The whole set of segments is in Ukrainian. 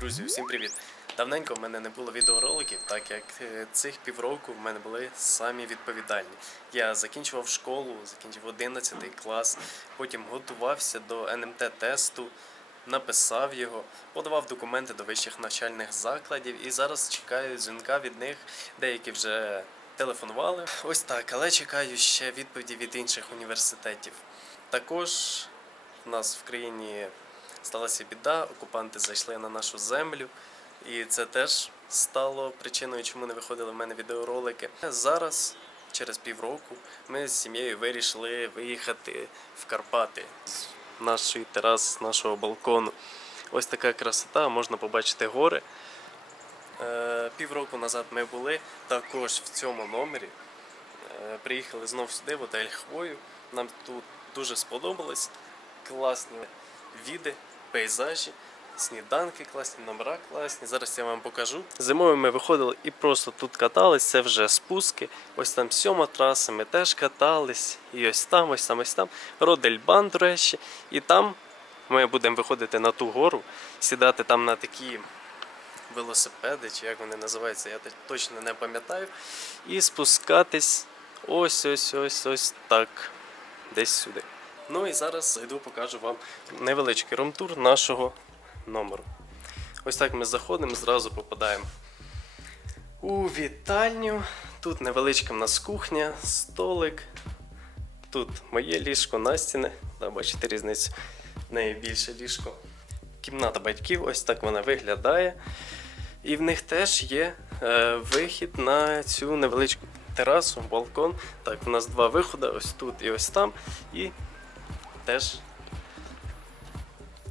Друзі, усім привіт! Давненько в мене не було відеороликів, так як е, цих півроку в мене були самі відповідальні. Я закінчував школу, закінчив 11 клас, потім готувався до НМТ тесту, написав його, подавав документи до вищих навчальних закладів і зараз чекаю дзвінка від них. Деякі вже телефонували. Ось так, але чекаю ще відповіді від інших університетів. Також у нас в країні сталася біда, окупанти зайшли на нашу землю, і це теж стало причиною, чому не виходили в мене відеоролики. Зараз, через півроку, ми з сім'єю вирішили виїхати в Карпати з нашої тераси, з нашого балкону. Ось така красота, можна побачити гори. Е, Півроку назад ми були також в цьому номері. Е, Приїхали знов сюди, в отель Хвою. Нам тут дуже сподобалось. Класні віди, пейзажі, сніданки класні, номера класні. Зараз я вам покажу. Зимою ми виходили і просто тут катались, це вже спуски. Ось там сьома траса, ми теж катались. І ось там, ось там, ось там. Родельбан, до речі. І там ми будемо виходити на ту гору, сідати там на такі велосипеди, чи як вони називаються, я точно не пам'ятаю. І спускатись ось ось ось ось так. Десь сюди. Ну і зараз зайду, покажу вам невеличкий румтур нашого номеру. Ось так ми заходимо, зразу попадаємо у вітальню. Тут невеличка в нас кухня, столик. Тут моє ліжко Настіне. Да, бачите різницю. В неї більше ліжко. Кімната батьків, ось так вона виглядає. І в них теж є е, вихід на цю невеличку терасу, балкон. Так, у нас два виходи, ось тут і ось там. І теж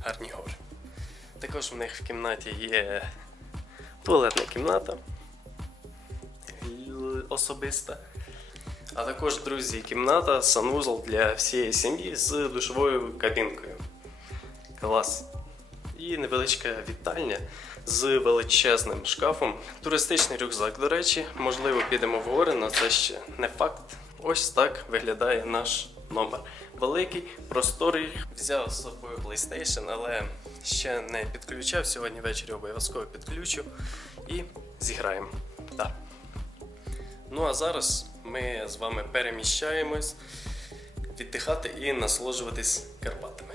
гарні гори. Також в них в кімнаті є туалетна кімната особиста. А також, друзі, кімната, санвузол для всієї сім'ї з душовою кабінкою. Клас. І невеличка вітальня з величезним шкафом. Туристичний рюкзак, до речі, можливо, підемо в гори, але це ще не факт. Ось так виглядає наш номер. Великий, просторий. Взяв з собою PlayStation, але ще не підключав. Сьогодні ввечері обов'язково підключу і зіграємо. Так. Ну а зараз ми з вами переміщаємось віддихати і насолоджуватись Карпатами.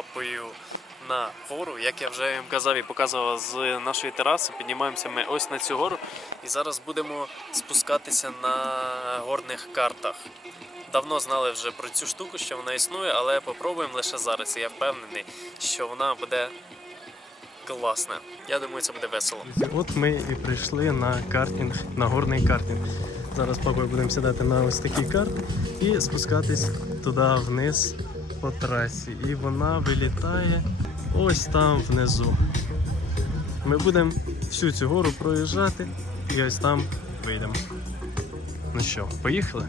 Папою на гору. Як я вже їм казав і показував з нашої тераси, піднімаємося ми ось на цю гору і зараз будемо спускатися на горних картах. Давно знали вже про цю штуку, що вона існує, але попробуємо лише зараз. І я впевнений, що вона буде класна. Я думаю, це буде весело. От ми і прийшли на картинг, на горний картинг. Зараз папою будемо сідати на ось такий карт і спускатись туди вниз по трасі. І вона вилітає ось там внизу. Ми будемо всю цю гору проїжджати і ось там вийдемо. Ну що, поїхали?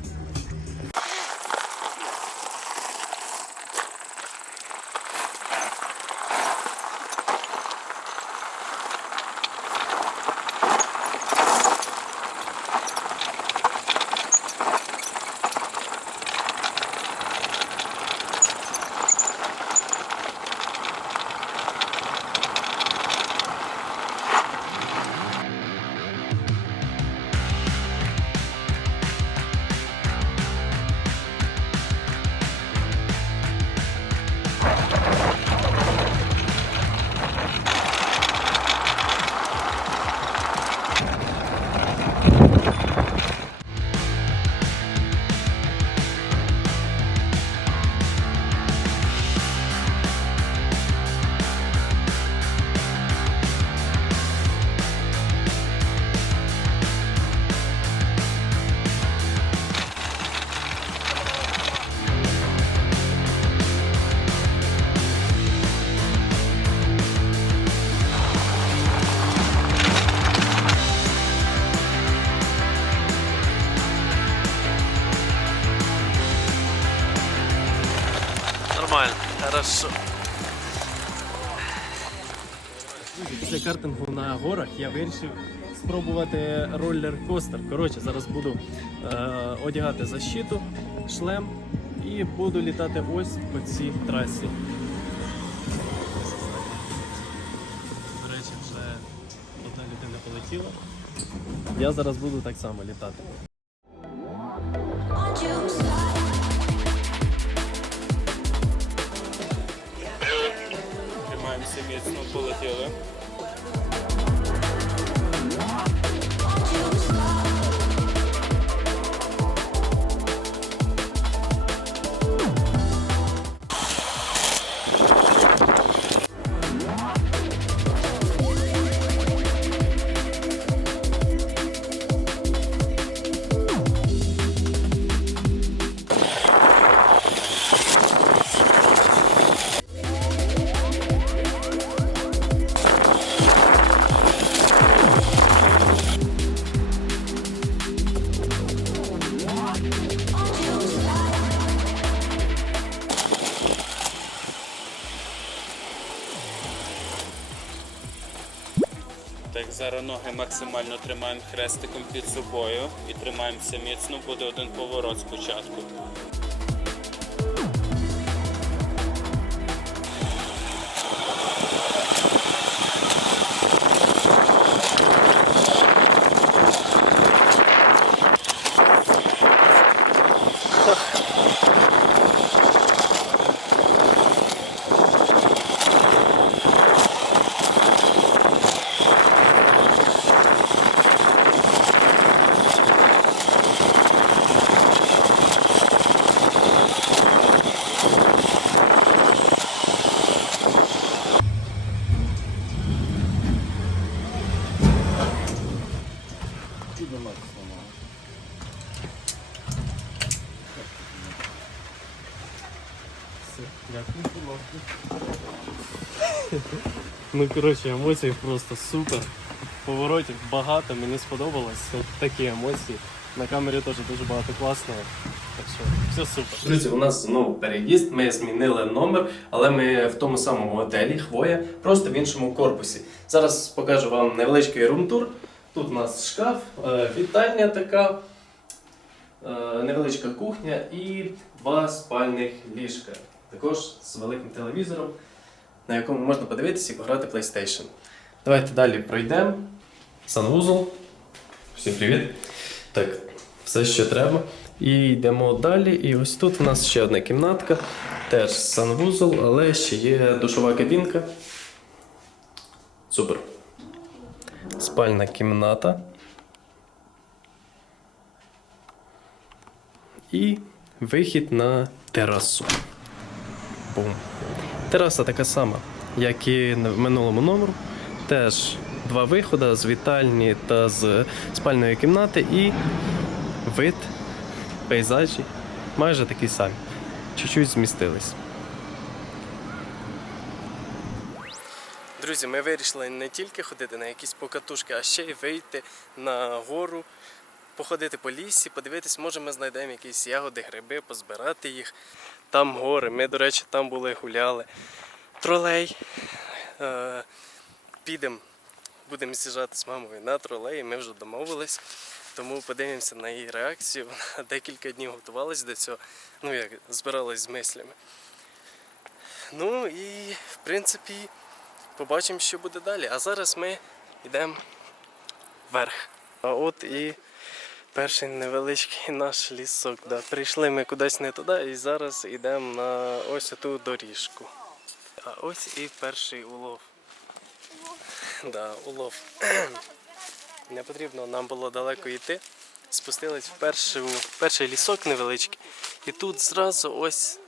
Картингу на горах я вирішив спробувати роллер-костер. Коротше, зараз буду е, одягати защиту, шлем і буду літати ось по цій трасі. До речі, вже одна людина полетіла. Я зараз буду так само літати. Тримаємося міцно, полетіли. Зараз ноги максимально тримаємо хрестиком під собою і тримаємося міцно, буде один поворот спочатку. Дякую. Ну, коротше, емоції просто супер. Поворотів багато, мені сподобалось. Такі емоції. На камері теж дуже багато класного. Так що все супер. Друзі, у нас знову переїзд. Ми змінили номер, але ми в тому самому готелі Хвоя, просто в іншому корпусі. Зараз покажу вам невеличкий румтур. Тут у нас шкаф, е, вітальня така, е, невеличка кухня і два спальних ліжка. Також з великим телевізором, на якому можна подивитися і пограти PlayStation. Давайте далі пройдемо. Санвузол. Всім привіт. Так, все, що треба. І йдемо далі. І ось тут у нас ще одна кімнатка. Теж санвузол, але ще є душова кабінка. Супер. Спальна кімната. І вихід на терасу. Бум. Тераса така сама, як і в минулому номеру. Теж два виходи з вітальні та з спальної кімнати і вид, пейзажі майже такі самі. Чуть-чуть змістились. Друзі, ми вирішили не тільки ходити на якісь покатушки, а ще й вийти на гору, походити по лісі, подивитись, може ми знайдемо якісь ягоди, гриби, позбирати їх. Там гори. Ми, до речі, там були, гуляли. Тролей. Е, підемо, будемо з'їжджати з мамою на тролеї, ми вже домовились. Тому подивимося на її реакцію. Вона декілька днів готувалась до цього, ну як збиралась з мислями. Ну і в принципі побачимо, що буде далі. А зараз ми йдемо вверх. А от і перший невеличкий наш лісок. Да. Прийшли ми кудись не туди і зараз йдемо на ось ту доріжку. А ось і перший улов. Да, улов. Не потрібно, нам було далеко йти. Спустились в першу, в перший лісок невеличкий. І тут зразу ось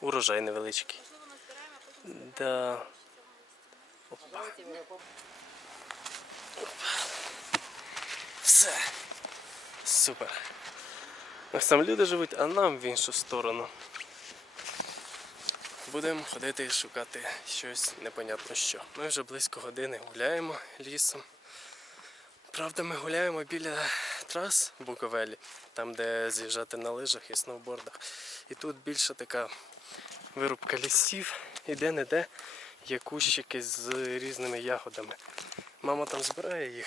урожай невеличкий. Да. Опа. Все. Супер. Ось там люди живуть, а нам в іншу сторону. Будемо ходити і шукати щось непонятно що. Ми вже близько години гуляємо лісом. Правда, ми гуляємо біля трас Буковелі, там де з'їжджати на лижах і сноубордах. І тут більше така вирубка лісів, і де-не-де є кущики з різними ягодами. Мама там збирає їх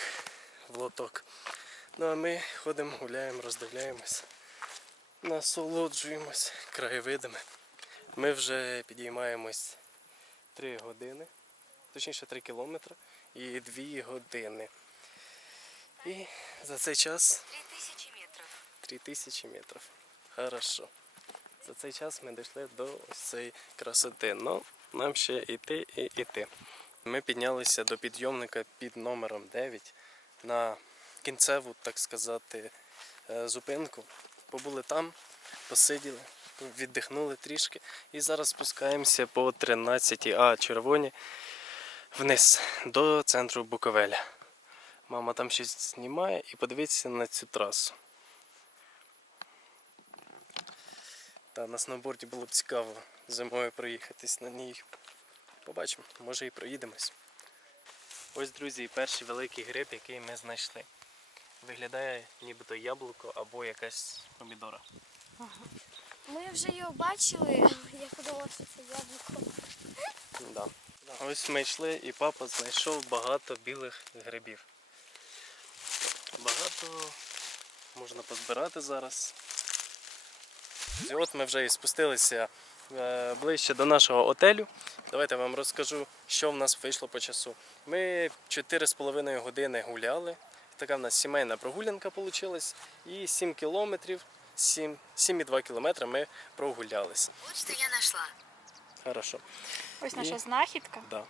в лоток. Ну а ми ходимо, гуляємо, роздивляємось, насолоджуємось краєвидами. Ми вже підіймаємось 3 години, точніше 3 кілометри і 2 години. І за цей час 3000 метров. 3000 метрів. Хорошо. За цей час ми дійшли до ось цієї красоти. Ну, нам ще йти і йти. Ми піднялися до підйомника під номером 9 на кінцеву, так сказати, е, зупинку. Побули там, посиділи, віддихнули трішки і зараз спускаємося по 13 А червоні вниз до центру Буковеля. Мама там щось знімає і подивіться на цю трасу. Та на сноуборді було б цікаво зимою проїхатись на ній. Побачимо, може і проїдемось. Ось, друзі, перший великий гриб, який ми знайшли. Виглядає нібито яблуко або якась помідора. Ми вже його бачили. Я подумала, що це яблуко. Да. Ось ми йшли і папа знайшов багато білих грибів. Багато можна позбирати зараз. І от ми вже і спустилися е, ближче до нашого отелю. Давайте я вам розкажу, що в нас вийшло по часу. Ми 4,5 години гуляли. Така в нас сімейна прогулянка вийшла. І 7 кілометрів, 7, 7,2 кілометри ми прогулялися. Вот що я знайшла. Хорошо. Ось І- наша знахідка. Да.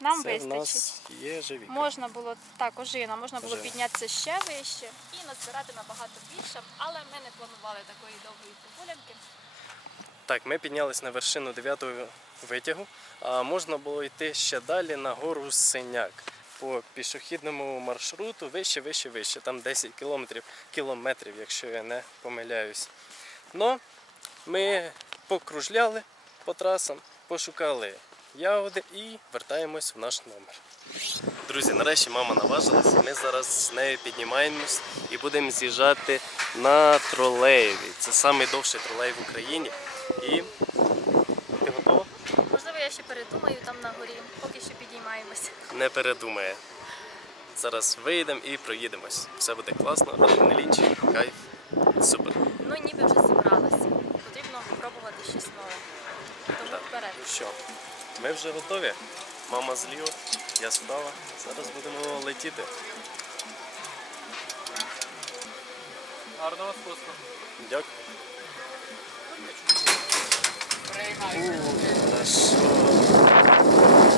Нам Це в вистачить. нас є живі. Можна було так, ожина, можна було Ожина. піднятися ще вище і назбирати набагато більше, але ми не планували такої довгої прогулянки. Так, ми піднялись на вершину 9-го витягу, а можна було йти ще далі на гору Синяк по пішохідному маршруту вище, вище, вище. Там 10 кілометрів, кілометрів, якщо я не помиляюсь. Но ми покружляли по трасам, пошукали ягоди і вертаємось в наш номер. Друзі, нарешті мама наважилась. Ми зараз з нею піднімаємось і будемо з'їжджати на тролеєві. Це найдовший тролей в Україні. І ти готова? Можливо, я ще передумаю там на горі, поки. Не передумає. Зараз вийдемо і проїдемось. Все буде класно, не адреналінчик, кайф. Супер. Ну ніби вже зібралися. Потрібно спробувати щось нове. Тому Так. вперед. Ну що, ми вже готові. Мама зліва, я справа. Зараз будемо летіти. Гарного спуску. Дякую. У,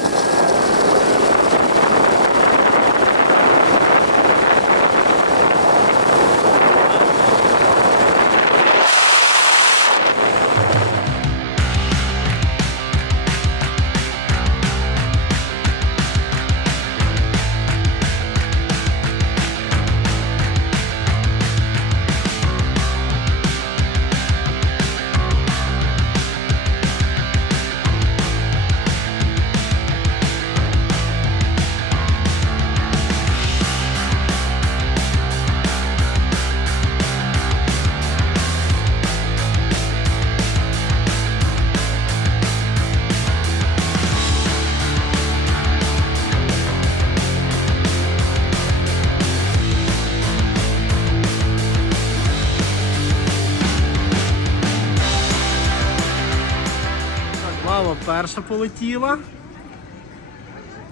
перша полетіла.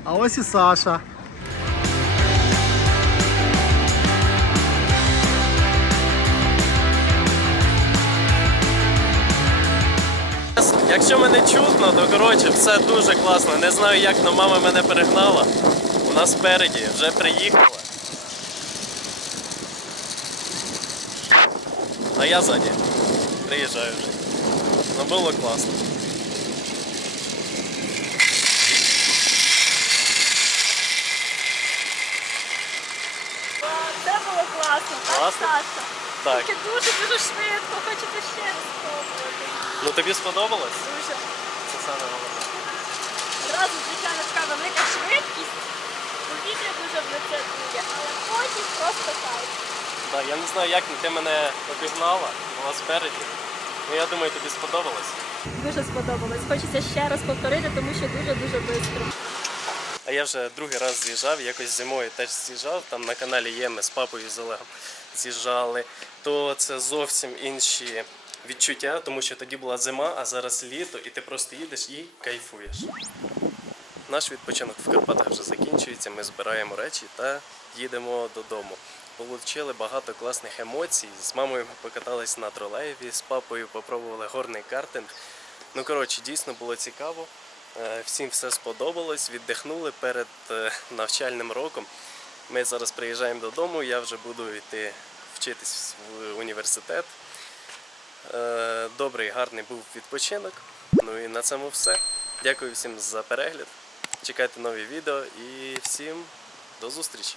А ось і Саша. Якщо мене чутно, то коротше все дуже класно. Не знаю, як але мама мене перегнала. У нас спереді вже приїхала. А я ззаді. Приїжджаю вже. Ну було класно. Це було класно, так. Тільки дуже-дуже швидко, хочете ще раз спробувати. Ну тобі сподобалось? Дуже. Це саме головне. Одразу, звичайно, така велика швидкість. Повітря дуже в лице дує, але потім просто кайф. Так, я не знаю, як ти мене обігнала, була спереді. Ну я думаю, тобі сподобалось. Дуже сподобалось. Хочеться ще раз повторити, тому що дуже-дуже швидко. А я вже другий раз з'їжджав, якось зимою теж з'їжджав. Там на каналі є ми з папою і з Олегом з'їжджали. То це зовсім інші відчуття, тому що тоді була зима, а зараз літо, і ти просто їдеш і кайфуєш. Наш відпочинок в Карпатах вже закінчується. Ми збираємо речі та їдемо додому. Получили багато класних емоцій. З мамою ми покатались на тролеєві, з папою попробували горний картинг. Ну коротше, дійсно було цікаво. Е, Всім все сподобалось, віддихнули перед е, навчальним роком. Ми зараз приїжджаємо додому, я вже буду йти вчитись в університет. Е, Добрий, гарний був відпочинок. Ну і на цьому все. Дякую всім за перегляд. Чекайте нові відео і всім до зустрічі!